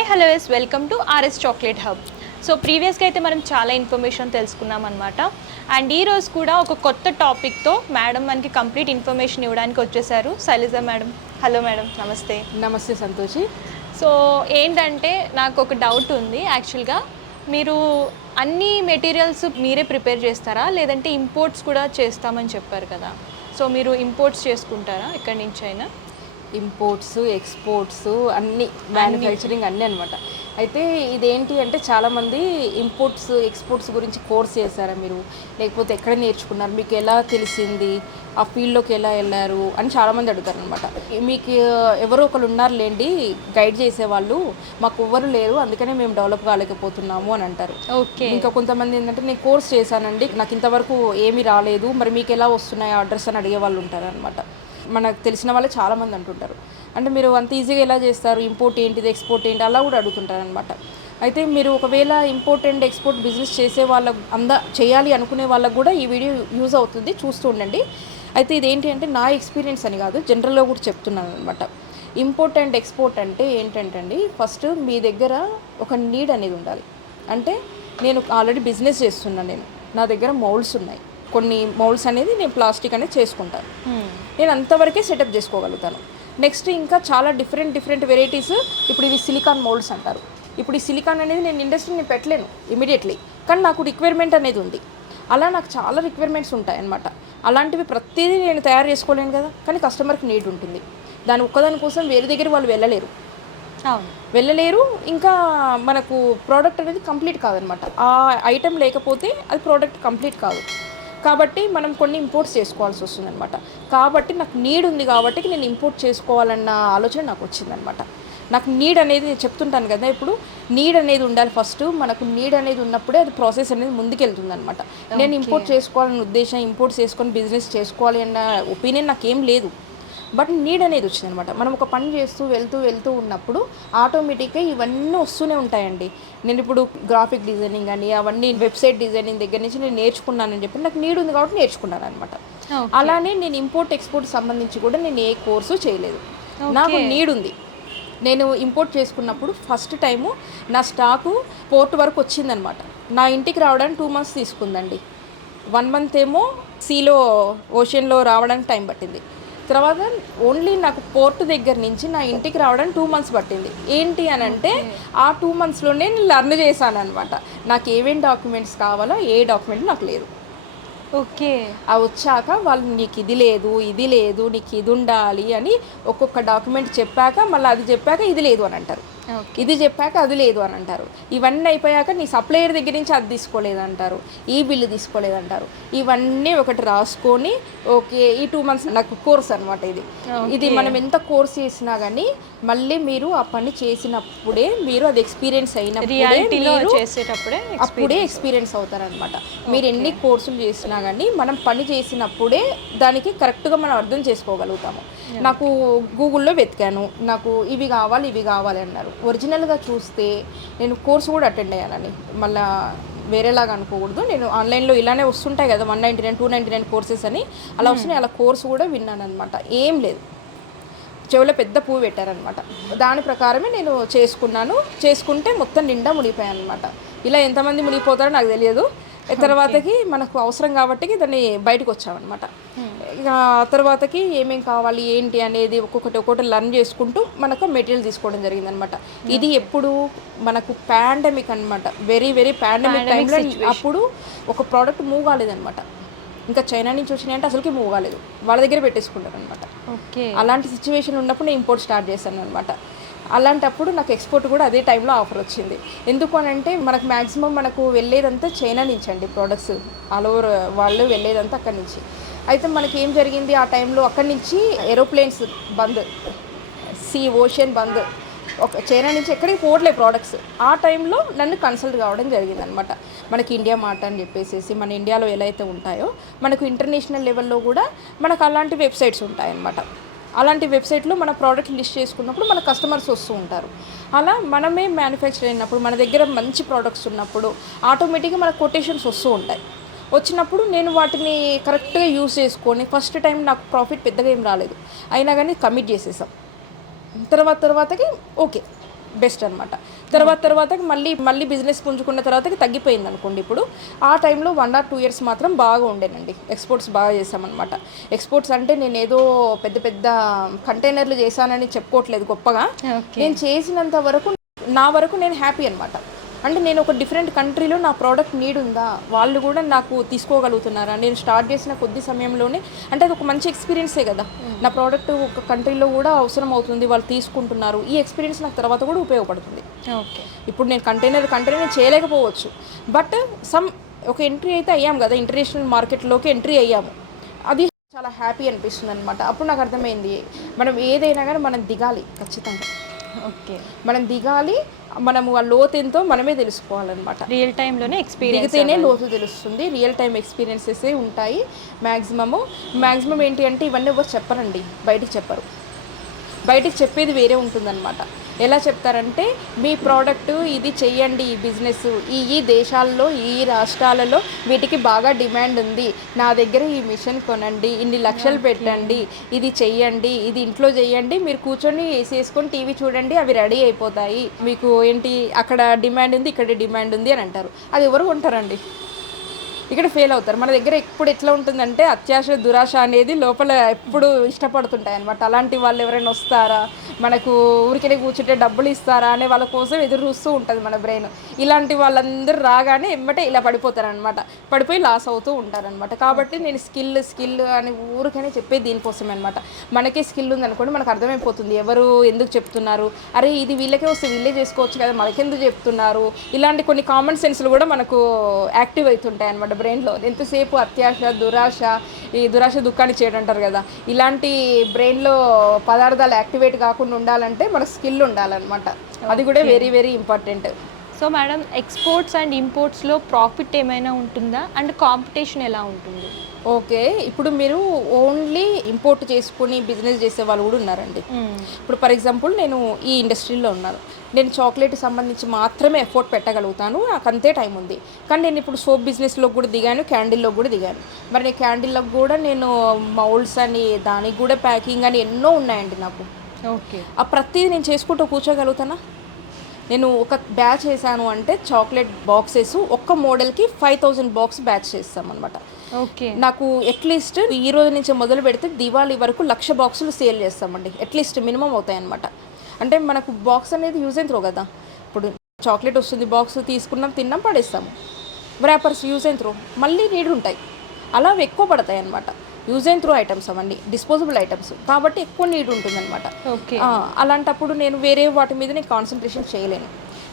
Hi hello yes welcome to RS chocolate hub. So ప్రీవియస్గా అయితే మనం చాలా ఇన్ఫర్మేషన్ తెలుసుకున్నాం అనమాట. అండ్ ఈరోజు కూడా ఒక కొత్త టాపిక్తో మేడం మనకి కంప్లీట్ ఇన్ఫర్మేషన్ ఇవ్వడానికి వచ్చేసారు. శైలజ మేడం. హలో మేడం, నమస్తే. నమస్తే సంతోషి. సో ఏంటంటే నాకు ఒక డౌట్ ఉంది. యాక్చువల్గా మీరు అన్ని మెటీరియల్స్ మీరే ప్రిపేర్ చేస్తారా, లేదంటే ఇంపోర్ట్స్ కూడా చేస్తామని చెప్పారు కదా? సో మీరు ఇంపోర్ట్స్ చేసుకుంటారా ఎక్కడి నుంచి అయినా? ఇంపోర్ట్స్, ఎక్స్పోర్ట్స్ అన్నీ, మ్యానుఫ్యాక్చరింగ్ అన్నీ అనమాట. అయితే ఇదేంటి అంటే చాలామంది ఇంపోర్ట్స్ ఎక్స్పోర్ట్స్ గురించి కోర్స్ చేశారా మీరు, లేకపోతే ఎక్కడ నేర్చుకున్నారు, మీకు ఎలా తెలిసింది, ఆ ఫీల్డ్లోకి ఎలా వెళ్ళారు అని చాలామంది అడుగుతారు అనమాట. మీకు ఎవరో ఒకరు ఉన్నారు లేండి గైడ్ చేసేవాళ్ళు, మాకు ఎవ్వరు లేరు, అందుకనే మేము డెవలప్ కాలేకపోతున్నాము అని అంటారు. ఓకే. ఇంకా కొంతమంది ఏంటంటే నేను కోర్స్ చేశానండి, నాకు ఇంతవరకు ఏమీ రాలేదు, మరి మీకు ఎలా వస్తున్నాయి ఆర్డర్స్ అని అడిగే వాళ్ళు ఉంటారు అనమాట. మనకు తెలిసిన వాళ్ళే చాలామంది అంటుంటారు, అంటే మీరు అంత ఈజీగా ఎలా చేస్తారు, ఇంపోర్ట్ ఏంటిది, ఎక్స్పోర్ట్ ఏంటి, అలా కూడా అడుగుతుంటారు అనమాట. అయితే మీరు ఒకవేళ ఇంపోర్ట్ అండ్ ఎక్స్పోర్ట్ బిజినెస్ చేసే వాళ్ళకు చేయాలి అనుకునే వాళ్ళకు కూడా ఈ వీడియో యూజ్ అవుతుంది, చూస్తూ ఉండండి. అయితే ఇదేంటి అంటే నా ఎక్స్పీరియన్స్ అని కాదు, జనరల్గా కూడా చెప్తున్నాను అనమాట. ఇంపోర్ట్ అండ్ ఎక్స్పోర్ట్ అంటే ఏంటంటే ఫస్ట్ మీ దగ్గర ఒక నీడ్ అనేది ఉండాలి. అంటే నేను ఆల్రెడీ బిజినెస్ చేస్తున్నాను, నా దగ్గర మౌల్డ్స్ ఉన్నాయి, కొన్ని మౌల్డ్స్ అనేది నేను ప్లాస్టిక్ అనేది చేసుకుంటాను, నేను అంతవరకే సెటప్ చేసుకోగలుగుతాను. నెక్స్ట్ ఇంకా చాలా డిఫరెంట్ వెరైటీస్, ఇప్పుడు ఇవి సిలికాన్ మౌల్డ్స్ అంటారు. ఇప్పుడు ఈ సిలికాన్ అనేది నేను ఇండస్ట్రీని పెట్టలేను ఇమీడియట్లీ, కానీ నాకు రిక్వైర్మెంట్ అనేది ఉంది. అలా నాకు చాలా రిక్వైర్మెంట్స్ ఉంటాయి అన్నమాట. అలాంటివి ప్రతిదీ నేను తయారు చేసుకోలేను కదా, కానీ కస్టమర్కి నీడ్ ఉంటుంది. దాని ఒక్కదాని కోసం వేరే దగ్గర వాళ్ళు వెళ్ళలేరు. ఇంకా మనకు ప్రోడక్ట్ అనేది కంప్లీట్ కాదనమాట. ఆ ఐటెం లేకపోతే అది ప్రోడక్ట్ కంప్లీట్ కాదు. కాబట్టి మనం కొన్ని ఇంపోర్ట్స్ చేసుకోవాల్సి వస్తుందన్నమాట. కాబట్టి నాకు నీడ్ ఉంది కాబట్టి నేను ఇంపోర్ట్ చేసుకోవాలన్న ఆలోచన నాకు వచ్చిందనమాట. నాకు నీడ్ అనేది చెప్తుంటాను కదా, ఇప్పుడు నీడ్ అనేది ఉండాలి. ఫస్ట్ మనకు నీడ్ అనేది ఉన్నప్పుడే అది ప్రాసెస్ అనేది ముందుకెళ్తుంది అనమాట. నేను ఇంపోర్ట్ చేసుకోవాలన్న ఉద్దేశం, ఇంపోర్ట్ చేసుకొని బిజినెస్ చేసుకోవాలి అన్న ఒపీనియన్ నాకేం లేదు, బట్ నీడ్ అనేది వచ్చిందనమాట. మనం ఒక పని చేస్తూ వెళ్తూ ఉన్నప్పుడు ఆటోమేటిక్గా ఇవన్నీ వస్తూనే ఉంటాయండి. నేను ఇప్పుడు గ్రాఫిక్ డిజైనింగ్ అని అవన్నీ వెబ్సైట్ డిజైనింగ్ దగ్గర నుంచి నేను నేర్చుకున్నానని చెప్పి నాకు నీడ్ ఉంది కాబట్టి నేర్చుకున్నాను అనమాట. అలానే నేను ఇంపోర్ట్ ఎక్స్పోర్ట్ సంబంధించి కూడా నేను ఏ కోర్సు చేయలేదు, నాకు నీడ్ ఉంది. నేను ఇంపోర్ట్ చేసుకున్నప్పుడు ఫస్ట్ టైము నా స్టాకు పోర్ట్ వరకు వచ్చిందనమాట. నా ఇంటికి రావడానికి 2 months తీసుకుందండి. 1 month ఏమో సీలో ఓషన్లో రావడానికి టైం పట్టింది. తర్వాత ఓన్లీ నాకు పోర్ట్ దగ్గర నుంచి నా ఇంటికి రావడానికి 2 months పట్టింది. ఏంటి అని అంటే ఆ 2 monthsలోనే నేను లర్న్ చేశాను అనమాట. నాకు ఏమేమి డాక్యుమెంట్స్ కావాలో ఏ డాక్యుమెంట్ నాకు లేదు. ఓకే. అవి వచ్చాక వాళ్ళు నీకు ఇది లేదు నీకు ఇది ఉండాలి అని ఒక్కొక్క డాక్యుమెంట్ చెప్పాక, మళ్ళీ అది చెప్పాక ఇది లేదు అని అంటారు, ఇది చెప్పాక అది లేదు అని అంటారు. ఇవన్నీ అయిపోయాక నీ సప్లయర్ దగ్గర నుంచి అది తీసుకోలేదంటారు, ఈ బిల్లు తీసుకోలేదంటారు. ఇవన్నీ ఒకటి రాసుకొని ఓకే ఈ 2 months నాకు కోర్స్ అనమాట. ఇది మనం ఎంత కోర్స్ చేసినా కానీ మళ్ళీ మీరు ఆ పని చేసినప్పుడే, మీరు అది ఎక్స్పీరియన్స్ అప్పుడే ఎక్స్పీరియన్స్ అవుతారనమాట. మీరు ఎన్ని కోర్సులు చేసినా కానీ మనం పని చేసినప్పుడే దానికి కరెక్ట్గా మనం అర్థం చేసుకోగలుగుతాము. నాకు గూగుల్లో వెతికాను, నాకు ఇవి కావాలి అన్నారు. ఒరిజినల్గా చూస్తే నేను కోర్సు కూడా అటెండ్ అయ్యానని, మళ్ళీ వేరేలాగా అనుకోకూడదు. నేను ఆన్లైన్లో ఇలానే వస్తుంటాయి కదా 199 299 కోర్సెస్ అని, అలా వస్తున్నాయి. అలా కోర్సు కూడా విన్నాను అనమాట. ఏం లేదు, చెవిలో పెద్ద పువ్వు పెట్టారనమాట. దాని ప్రకారమే నేను చేసుకుంటే మొత్తం నిండా మునిగిపోయాను అనమాట. ఇలా ఎంతమంది మునిగిపోతారో నాకు తెలియదు. తర్వాతకి మనకు అవసరం కాబట్టి దాన్ని బయటకు వచ్చామన్నమాట. ఇక తర్వాతకి ఏమేం కావాలి ఏంటి అనేది ఒక్కొక్కటి లర్న్ చేసుకుంటూ మనకు మెటీరియల్ తీసుకోవడం జరిగిందనమాట. ఇది ఎప్పుడు మనకు పాండమిక్ అనమాట, వెరీ పాండమిక్ టైంలో. అప్పుడు ఒక ప్రోడక్ట్ మూవ్ కాలేదనమాట, ఇంకా చైనా నుంచి వచ్చినాయంటే అసలుకి మూవ్ కాలేదు, వాళ్ళ దగ్గర పెట్టేసుకుంటారు అనమాట. అలాంటి సిచ్యువేషన్ ఉన్నప్పుడు నేను ఇంపోర్ట్ స్టార్ట్ చేశాను అనమాట. అలాంటప్పుడు నాకు ఎక్స్పోర్ట్ కూడా అదే టైంలో ఆఫర్ వచ్చింది. ఎందుకు అని అంటే మనకు మ్యాక్సిమం మనకు వెళ్ళేదంతా చైనా నుంచి అండి, ప్రోడక్ట్స్ ఆల్ ఓవర్ వాళ్ళు వెళ్ళేదంతా అక్కడి నుంచి. అయితే మనకి ఏం జరిగింది ఆ టైంలో, అక్కడి నుంచి ఏరోప్లేన్స్ బంద్, ఓషన్ బంద్, చైనా నుంచి ఎక్కడికి పోవట్లేదు ప్రోడక్ట్స్. ఆ టైంలో నన్ను కన్సల్ట్ కావడం జరిగిందనమాట. మనకి ఇండియా మార్ట్ అని చెప్పేసి మన ఇండియాలో ఎలా అయితే ఉంటాయో మనకు ఇంటర్నేషనల్ లెవెల్లో కూడా మనకు అలాంటి వెబ్సైట్స్ ఉంటాయన్నమాట. అలాంటి వెబ్సైట్లో మన ప్రోడక్ట్ లిస్ట్ చేసుకున్నప్పుడు మన కస్టమర్స్ వస్తూ ఉంటారు. అలా మనమే మ్యానుఫ్యాక్చర్ అయినప్పుడు, మన దగ్గర మంచి ప్రోడక్ట్స్ ఉన్నప్పుడు ఆటోమేటిక్గా మనకు కొటేషన్స్ వస్తూ ఉంటాయి. వచ్చినప్పుడు నేను వాటిని కరెక్ట్గా యూజ్ చేసుకొని, ఫస్ట్ టైం నాకు ప్రాఫిట్ పెద్దగా ఏం రాలేదు, అయినా కానీ కమిట్ చేసేసాం. తర్వాతకి ఓకే బెస్ట్ అనమాట. తర్వాత మళ్ళీ బిజినెస్ పుంజుకున్న తర్వాత తగ్గిపోయింది అనుకోండి. ఇప్పుడు ఆ టైంలో 1 or 2 years మాత్రం బాగా ఉండేనండి. ఎక్స్పోర్ట్స్ బాగా చేసామన్నమాట. ఎక్స్పోర్ట్స్ అంటే నేను ఏదో పెద్ద పెద్ద కంటైనర్లు చేశానని చెప్పుకోవట్లేదు గొప్పగా. నేను చేసినంత వరకు నా వరకు నేను హ్యాపీ అనమాట. అంటే నేను ఒక డిఫరెంట్ కంట్రీలో నా ప్రోడక్ట్ నీడ్ ఉందా, వాళ్ళు కూడా నాకు తీసుకోగలుగుతున్నారా, నేను స్టార్ట్ చేసిన కొద్ది సమయంలోనే, అంటే అది ఒక మంచి ఎక్స్పీరియన్సే కదా. నా ప్రోడక్ట్ ఒక కంట్రీలో కూడా అవసరం అవుతుంది, వాళ్ళు తీసుకుంటున్నారు, ఈ ఎక్స్పీరియన్స్ నాకు తర్వాత కూడా ఉపయోగపడుతుంది. ఓకే, ఇప్పుడు నేను కంటైనర్ చేయలేకపోవచ్చు, బట్ ఒక ఎంట్రీ అయితే అయ్యాం కదా, ఇంటర్నేషనల్ మార్కెట్లోకి ఎంట్రీ అయ్యాము, అది చాలా హ్యాపీ అనిపిస్తుంది అనమాట. అప్పుడు నాకు అర్థమైంది, మనం ఏదైనా కానీ మనం దిగాలి ఖచ్చితంగా. ఓకే, మనం దిగాలి, మనము ఆ లోతు ఎంతో మనమే తెలుసుకోవాలన్నమాట. రియల్ టైంలోనే ఎక్స్పీరియన్స్ దిగితేనే లోతు తెలుస్తుంది. రియల్ టైం ఎక్స్పీరియన్సెస్ ఉంటాయి. మ్యాక్సిమం ఏంటి అంటే ఇవన్నీ ఎవరు చెప్పరండి, బయటికి చెప్పరు. బయటికి చెప్పేది వేరే ఉంటుందన్నమాట. ఎలా చెప్తారంటే మీ ప్రోడక్ట్ ఇది చెయ్యండి, ఈ బిజినెస్ ఈ దేశాల్లో ఈ రాష్ట్రాలలో వీటికి బాగా డిమాండ్ ఉంది, నా దగ్గర ఈ మిషన్ కొనండి, ఇన్ని లక్షలు పెట్టండి, ఇది చెయ్యండి, ఇది ఇంట్లో చెయ్యండి, మీరు కూర్చొని ఏసీ వేసుకొని టీవీ చూడండి, అవి రెడీ అయిపోతాయి, మీకు ఏంటి అక్కడ డిమాండ్ ఉంది ఇక్కడ డిమాండ్ ఉంది అని అంటారు. అది ఎవరు కొంటారండి? ఇక్కడ ఫెయిల్ అవుతారు. మన దగ్గర ఎప్పుడు ఎట్లా ఉంటుందంటే అత్యాశ దురాశ అనేది లోపల ఎప్పుడు ఇష్టపడుతుంటాయి అనమాట. అలాంటి వాళ్ళు ఎవరైనా వస్తారా, మనకు ఊరికే కూర్చుంటే డబ్బులు ఇస్తారా అనే వాళ్ళ కోసం ఎదురు చూస్తూ ఉంటుంది మన బ్రెయిన్. ఇలాంటి వాళ్ళందరూ రాగానే ఎమ్మటే ఇలా పడిపోతారనమాట, పడిపోయి లాస్ అవుతూ ఉంటారనమాట. కాబట్టి నేను స్కిల్ అని ఊరికనే చెప్పేది దీనికోసమే అనమాట. మనకే స్కిల్ ఉందనుకోండి, మనకు అర్థమైపోతుంది ఎవరు ఎందుకు చెప్తున్నారు, అరే ఇది వీళ్ళకే వస్తే వీళ్ళే చేసుకోవచ్చు కదా, మనకెందుకు చెప్తున్నారు, ఇలాంటి కొన్ని కామన్ సెన్స్లు కూడా మనకు యాక్టివ్ అవుతుంటాయి అనమాట బ్రెయిన్లో. ఎంతసేపు అత్యాశ ఈ దురాశ దుఃఖాన్ని చేయడంటారు కదా, ఇలాంటి బ్రెయిన్లో పదార్థాలు యాక్టివేట్ కాకుండా ఉండాలంటే మన స్కిల్ ఉండాలన్నమాట. అది కూడా very very important. So madam, exports and ఇంపోర్ట్స్లో ప్రాఫిట్ ఏమైనా ఉంటుందా అండ్ కాంపిటీషన్ ఎలా ఉంటుంది? ఓకే, ఇప్పుడు మీరు ఓన్లీ ఇంపోర్ట్ చేసుకుని బిజినెస్ చేసే వాళ్ళు కూడా ఉన్నారండి. ఇప్పుడు ఫర్ ఎగ్జాంపుల్ నేను ఈ ఇండస్ట్రీలో ఉన్నాను, నేను చాక్లెట్ సంబంధించి మాత్రమే ఎఫర్ట్ పెట్టగలుగుతాను, నాకు అంతే టైం ఉంది. కానీ నేను ఇప్పుడు సోప్ బిజినెస్లో కూడా దిగాను, క్యాండిల్లో కూడా దిగాను. మరి నేను క్యాండిల్లో కూడా నేను మౌల్డ్స్ అని, దానికి కూడా ప్యాకింగ్ అని ఎన్నో ఉన్నాయండి నాకు. ఓకే, ఆ ప్రతిదీ నేను చేసుకుంటూ కూర్చోగలుగుతానా? నేను ఒక బ్యాచ్ వేసాను అంటే చాక్లెట్ బాక్సెస్ ఒక్క మోడల్కి 5000 బాక్స్ బ్యాచ్ చేస్తామన్నమాట. ఓకే, నాకు అట్లీస్ట్ ఈ రోజు నుంచి మొదలు పెడితే దివాళీ వరకు 1,00,000 బాక్సులు సేల్ చేస్తామండి. అట్లీస్ట్ మినిమం అవుతాయన్నమాట. అంటే మనకు బాక్స్ అనేది యూజ్ అండ్ త్రో కదా. ఇప్పుడు చాక్లెట్ వస్తుంది, బాక్స్ తీసుకున్నాం, తిన్నాం, పడేస్తాము. ర్యాపర్స్ యూజ్ అండ్ త్రో, మళ్ళీ నీడ్ ఉంటాయి, అలా ఎక్కువ పడతాయి అన్నమాట. యూజ్ అండ్ త్రో ఐటమ్స్ అవన్నీ డిస్పోజబుల్ ఐటమ్స్ కాబట్టి ఎక్కువ నీడ్ ఉంటుందన్నమాట. ఓకే, అలాంటప్పుడు నేను వేరే వాటి మీద నేను కాన్సన్ట్రేషన్ చేయలేను.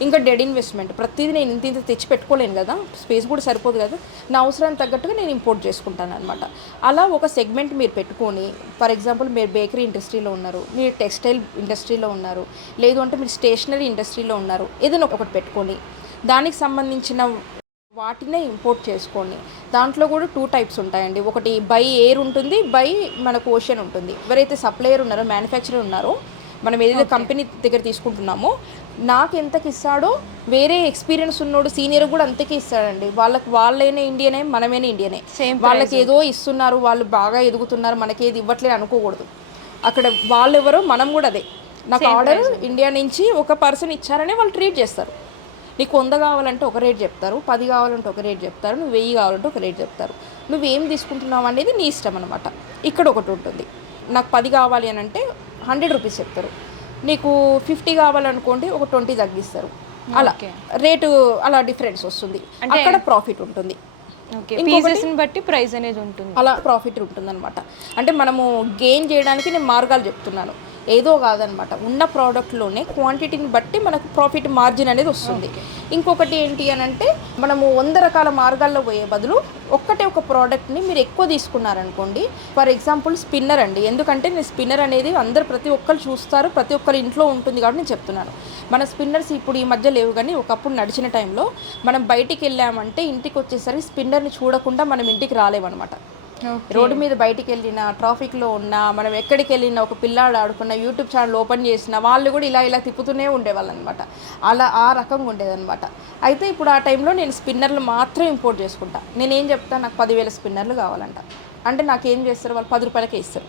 ఇంకా డెడ్ ఇన్వెస్ట్మెంట్, ప్రతిదీ నేను ఇంత తెచ్చి పెట్టుకోలేను కదా, స్పేస్ కూడా సరిపోదు కదా, నా అవసరానికి తగ్గట్టుగా నేను ఇంపోర్ట్ చేసుకుంటాను అనమాట. అలా ఒక సెగ్మెంట్ మీరు పెట్టుకొని, ఫర్ ఎగ్జాంపుల్ మీరు బేకరీ ఇండస్ట్రీలో ఉన్నారు, మీరు టెక్స్టైల్ ఇండస్ట్రీలో ఉన్నారు, లేదు అంటే మీరు స్టేషనరీ ఇండస్ట్రీలో ఉన్నారు, ఏదైనా ఒకటి పెట్టుకొని దానికి సంబంధించిన వాటినే ఇంపోర్ట్ చేసుకోండి. దాంట్లో కూడా 2 టైప్స్ ఉంటాయండి. ఒకటి బై ఎయిర్ ఉంటుంది, బై మనకు ఓషన్ ఉంటుంది. ఎవరైతే సప్లయర్ ఉన్నారో, మ్యానుఫ్యాక్చరర్ ఉన్నారో, మనం ఏదైతే కంపెనీ దగ్గర తీసుకుంటున్నామో నాకు ఎంతకి ఇస్తాడో వేరే ఎక్స్పీరియన్స్ ఉన్నోడు సీనియర్ కూడా అంతకే ఇస్తాడండి. వాళ్ళైనా ఇండియనే, మనమైనా ఇండియనే. వాళ్ళకి ఏదో ఇస్తున్నారు, వాళ్ళు బాగా ఎదుగుతున్నారు, మనకి ఏది ఇవ్వట్లేదు అనుకోకూడదు. అక్కడ వాళ్ళు ఎవరో మనం కూడా అదే. నాకు ఆర్డర్ ఇండియా నుంచి ఒక పర్సన్ ఇచ్చారనే వాళ్ళు ట్రీట్ చేస్తారు. నీకు 100 కావాలంటే ఒక రేట్ చెప్తారు, 10 కావాలంటే ఒక రేట్ చెప్తారు, నువ్వు 1000 కావాలంటే ఒక రేట్ చెప్తారు. నువ్వేం తీసుకుంటున్నావు అనేది నీ ఇష్టం అనమాట. ఇక్కడ ఒకటి ఉంటుంది, నాకు 10 కావాలి అని అంటే 100 రూపీస్ చెప్తారు, నీకు 50 కావాలనుకోండి ఒక 20 తగ్గిస్తారు. అలా రేటు అలా డిఫరెన్స్ వస్తుంది, అక్కడ ప్రాఫిట్ ఉంటుంది. పీసెస్ని బట్టి ప్రైస్ అనేది ఉంటుంది, అలా ప్రాఫిట్ ఉంటుంది అనమాట. అంటే మనము గెయిన్ చేయడానికి నేను మార్గాలు చెప్తున్నాను, ఏదో కాదనమాట. ఉన్న ప్రోడక్ట్లోనే క్వాంటిటీని బట్టి మనకు ప్రాఫిట్ మార్జిన్ అనేది వస్తుంది. ఇంకొకటి ఏంటి అని అంటే మనము 100 రకాల మార్గాల్లో పోయే బదులు ఒక ప్రోడక్ట్ని మీరు ఎక్కువ తీసుకున్నారనుకోండి. ఫర్ ఎగ్జాంపుల్ స్పిన్నర్ అండి, ఎందుకంటే నేను స్పిన్నర్ అనేది ప్రతి ఒక్కరు చూస్తారు, ప్రతి ఒక్కరి ఇంట్లో ఉంటుంది కాబట్టి నేను చెప్తున్నాను. మన స్పిన్నర్స్ ఇప్పుడు ఈ మధ్య లేవు, కానీ ఒకప్పుడు నడిచిన టైంలో మనం బయటికి వెళ్ళామంటే ఇంటికి వచ్చేసరికి స్పిన్నర్ని చూడకుండా మనం ఇంటికి రాలేమన్నమాట. రోడ్డు మీద బయటికి వెళ్ళినా, ట్రాఫిక్లో ఉన్నా, మనం ఎక్కడికి వెళ్ళినా, ఒక పిల్లాడు ఆడుకున్న, యూట్యూబ్ ఛానల్ ఓపెన్ చేసిన వాళ్ళు కూడా ఇలా తిప్పుతూనే ఉండేవాళ్ళు అనమాట. అలా ఆ రకంగా ఉండేదన్నమాట. అయితే ఇప్పుడు ఆ టైంలో నేను స్పిన్నర్లు మాత్రం ఇంపోర్ట్ చేసుకుంటా. నేనేం చెప్తాను, నాకు 10,000 స్పిన్నర్లు కావాలంట అంటే నాకేం చేస్తారు వాళ్ళు, 10 రూపాయలకే ఇస్తారు.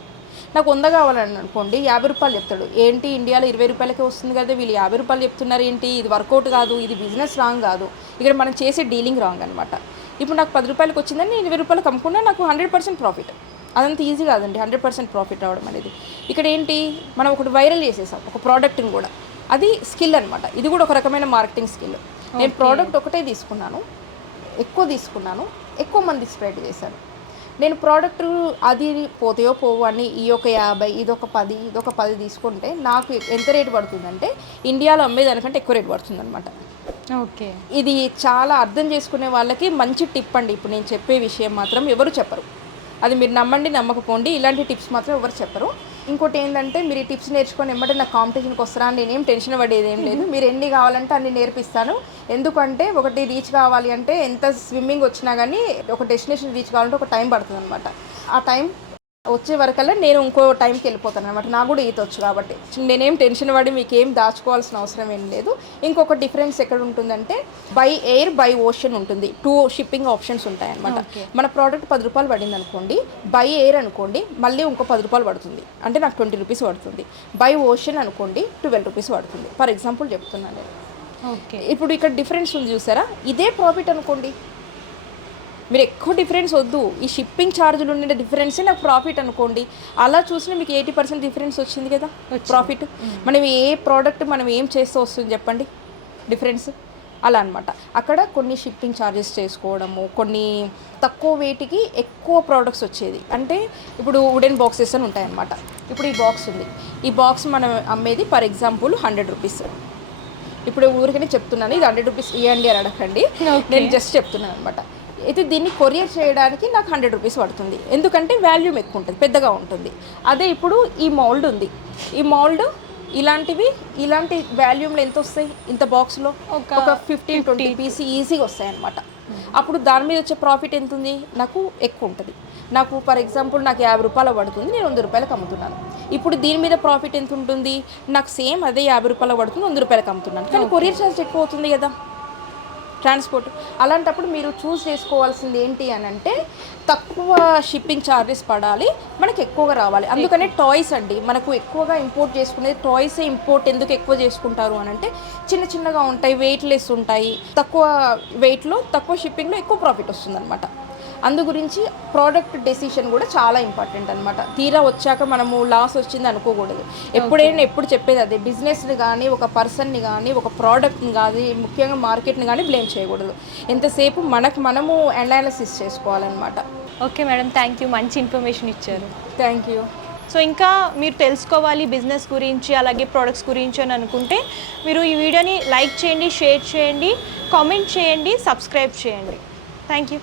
నాకు 100 కావాలని అనుకోండి, 50 రూపాయలు చెప్తాడు. ఏంటి ఇండియాలో 20 రూపాయలకే వస్తుంది కదా, వీళ్ళు 50 రూపాయలు చెప్తున్నారు ఏంటి, ఇది వర్కౌట్ కాదు, ఇది బిజినెస్ రాంగ్ కాదు, ఇక్కడ మనం చేసే డీలింగ్ రాంగ్ అనమాట. ఇప్పుడు నాకు 10 రూపాయలకి వచ్చిందని నేను 20 రూపాయలు అమ్ముకున్నా, నాకు 100% ప్రాఫిట్. అదంత ఈజీ కాదండి 100% ప్రాఫిట్ రావడం అనేది. ఇక్కడ ఏంటి, మనం ఒకటి వైరల్ చేసేసాం ఒక ప్రోడక్ట్ని కూడా, అది స్కిల్ అనమాట. ఇది కూడా ఒక రకమైన మార్కెటింగ్ స్కిల్. నేను ప్రోడక్ట్ ఒకటే తీసుకున్నాను, ఎక్కువ మంది స్ప్రెడ్ చేశాను. నేను ప్రోడక్ట్ అది పోతాయో పోవు అని ఈ ఒక 50, ఇదొక 10 తీసుకుంటే నాకు ఎంత రేటు పడుతుందంటే ఇండియాలో అమ్మేదానికంటే ఎక్కువ రేటు పడుతుంది అనమాట. ఓకే, ఇది చాలా అర్థం చేసుకునే వాళ్ళకి మంచి టిప్ అండి. ఇప్పుడు నేను చెప్పే విషయం మాత్రం ఎవరు చెప్పరు, అది మీరు నమ్మండి నమ్మకపోండి, ఇలాంటి టిప్స్ మాత్రం ఎవరు చెప్పరు. ఇంకోటి ఏంటంటే, మీరు ఈ టిప్స్ నేర్చుకొని ఎమ్మటే నాకు కాంపిటీషన్కి వస్తారా అని నేనేం టెన్షన్ పడేది ఏం లేదు. మీరు ఎన్ని కావాలంటే అన్ని నేర్పిస్తాను. ఎందుకంటే ఒకటి రీచ్ కావాలి అంటే ఎంత స్విమ్మింగ్ వచ్చినా కానీ ఒక డెస్టినేషన్ రీచ్ కావాలంటే ఒక టైం పడుతుంది అనమాట. ఆ టైం వచ్చే వరకల్లా నేను ఇంకో టైంకి వెళ్ళిపోతాను అనమాట. నాకు కూడా ఈత వచ్చు కాబట్టి నేనేం టెన్షన్ పడి మీకు ఏం దాచుకోవాల్సిన అవసరం ఏం లేదు. ఇంకొక డిఫరెన్స్ ఎక్కడ ఉంటుందంటే, బై ఎయిర్ బై ఓషన్ ఉంటుంది. 2 షిప్పింగ్ ఆప్షన్స్ ఉంటాయి అనమాట. మన ప్రోడక్ట్ 10 రూపాయలు పడింది అనుకోండి, బై ఎయిర్ అనుకోండి మళ్ళీ ఇంకో 10 రూపాయలు పడుతుంది, అంటే నాకు 20 రూపీస్ పడుతుంది. బై ఓషన్ అనుకోండి 12 రూపీస్ పడుతుంది. ఫర్ ఎగ్జాంపుల్ చెప్తున్నాను నేను. ఓకే, ఇప్పుడు ఇక్కడ డిఫరెన్స్ ఉంది చూసారా, ఇదే ప్రాఫిట్ అనుకోండి. మీరు ఎక్కువ డిఫరెన్స్ వద్దు, ఈ షిప్పింగ్ ఛార్జీలు ఉండే డిఫరెన్సే నాకు ప్రాఫిట్ అనుకోండి. అలా చూసినా మీకు 80% డిఫరెన్స్ వచ్చింది కదా ప్రాఫిట్. మనం ఏ ప్రోడక్ట్ మనం ఏం చేస్తూ వస్తుంది చెప్పండి డిఫరెన్స్. అలా అనమాట. అక్కడ కొన్ని షిప్పింగ్ ఛార్జెస్ చేసుకోవడము, కొన్ని తక్కువ వెయిట్కి ఎక్కువ ప్రోడక్ట్స్ వచ్చేది. అంటే ఇప్పుడు వుడెన్ బాక్సెస్ అని ఉంటాయన్నమాట. ఇప్పుడు ఈ బాక్స్ ఉంది, ఈ బాక్స్ మనం అమ్మేది ఫర్ ఎగ్జాంపుల్ 100 రూపీస్. ఇప్పుడు ఊరికనే చెప్తున్నాను, ఇది 100 రూపీస్ ఇవ్వండి అని అడగండి, నేను జస్ట్ చెప్తున్నాను అనమాట. అయితే దీన్ని కొరియర్ చేయడానికి నాకు 100 రూపీస్ పడుతుంది, ఎందుకంటే వాల్యూమ్ ఎక్కువ ఉంటుంది, పెద్దగా ఉంటుంది. అదే ఇప్పుడు ఈ మౌల్డ్ ఉంది, ఈ మౌల్డ్ ఇలాంటి వాల్యూమ్లో ఎంత వస్తాయి, ఇంత బాక్స్లో ఒక 15-20 పీస్ ఈజీగా వస్తాయి అనమాట. అప్పుడు దాని మీద వచ్చే ప్రాఫిట్ ఎంత ఉంది, నాకు ఎక్కువ ఉంటుంది. నాకు ఫర్ ఎగ్జాంపుల్ నాకు 50 రూపాయలు పడుతుంది, నేను 100 రూపాయలకు అమ్ముతున్నాను. ఇప్పుడు దీని మీద ప్రాఫిట్ ఎంత ఉంటుంది, నాకు సేమ్ అదే 50 రూపాయలు పడుతుంది, 100 రూపాయలకు అమ్ముతున్నాను. కానీ కొరియర్ ఛార్జ్ ఎక్కువ అవుతుంది కదా, ట్రాన్స్పోర్ట్. అలాంటప్పుడు మీరు చూస్ చేసుకోవాల్సింది ఏంటి అని అంటే, తక్కువ షిప్పింగ్ ఛార్జెస్ పడాలి, మనకి ఎక్కువగా రావాలి. అందుకనే టాయ్స్ అండి, మనకు ఎక్కువగా ఇంపోర్ట్ చేసుకునేది టాయ్సే. ఇంపోర్ట్ ఎందుకు ఎక్కువ చేసుకుంటారు అని అంటే, చిన్నగా ఉంటాయి, వెయిట్లెస్ ఉంటాయి, తక్కువ వెయిట్లో తక్కువ షిప్పింగ్లో ఎక్కువ ప్రాఫిట్ వస్తుంది అనమాట. అందు గురించి ప్రోడక్ట్ డెసిషన్ కూడా చాలా ఇంపార్టెంట్ అనమాట. తీరా వచ్చాక మనము లాస్ వచ్చింది అనుకోకూడదు. ఎప్పుడు చెప్పేది అదే, బిజినెస్ని కానీ ఒక పర్సన్ని కానీ ఒక ప్రోడక్ట్ని కానీ ముఖ్యంగా మార్కెట్ని కానీ బ్లేమ్ చేయకూడదు. ఎంతసేపు మనము అనాలిసిస్ చేసుకోవాలన్నమాట. ఓకే మేడం, థ్యాంక్ యూ, మంచి ఇన్ఫర్మేషన్ ఇచ్చారు. Thank you. సో ఇంకా మీరు తెలుసుకోవాలి బిజినెస్ గురించి అలాగే ప్రొడక్ట్స్ గురించి అని అనుకుంటే మీరు ఈ వీడియోని లైక్ చేయండి, షేర్ చేయండి, కామెంట్ చేయండి, సబ్స్క్రైబ్ చేయండి. Thank you.